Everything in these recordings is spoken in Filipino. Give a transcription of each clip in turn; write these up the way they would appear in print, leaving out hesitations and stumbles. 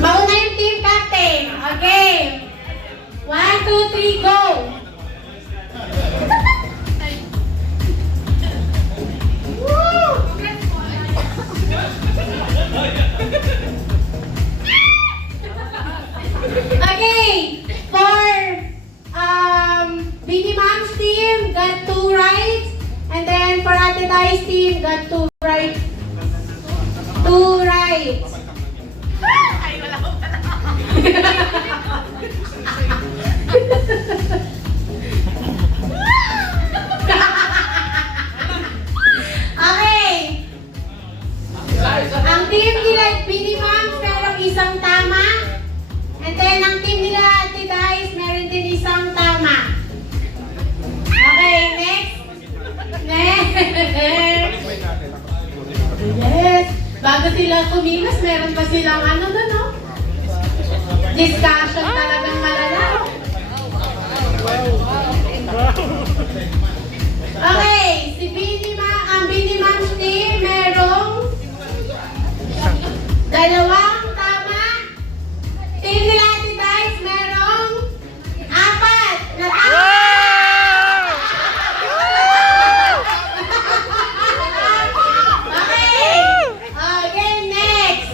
Mauna yung team captain. Okay. 1, 2, 3, go! Okay, for Bini Mom's team, got 2 rights. And then for Ate Dai's team, got 2 rights. 2 rights. Ay, wala ko pala. Okay. Ang team nila Bini Moms merong isang tama. And then ang team nila Ate Dais meron din isang tama. Okay, next. Next. Yes. Bago sila kumilos, meron pa silang ano doon, no? Discussion talagang malala. Okay, si ang Bini Moms team merong 2 tama. Team nila Ate Dais merong 4 na tama. Okay. Okay, next.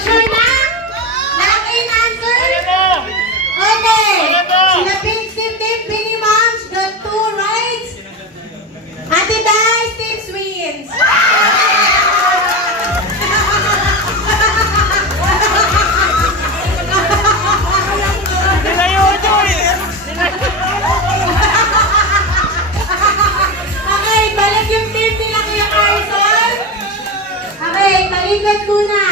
Sure na? Lock in answer? Okay. Sila Pink Team Bini Moms got 2 rights. Ate Dais team wins. Okay, balik yung team nila Kuya Carson. Okay, talikod muna.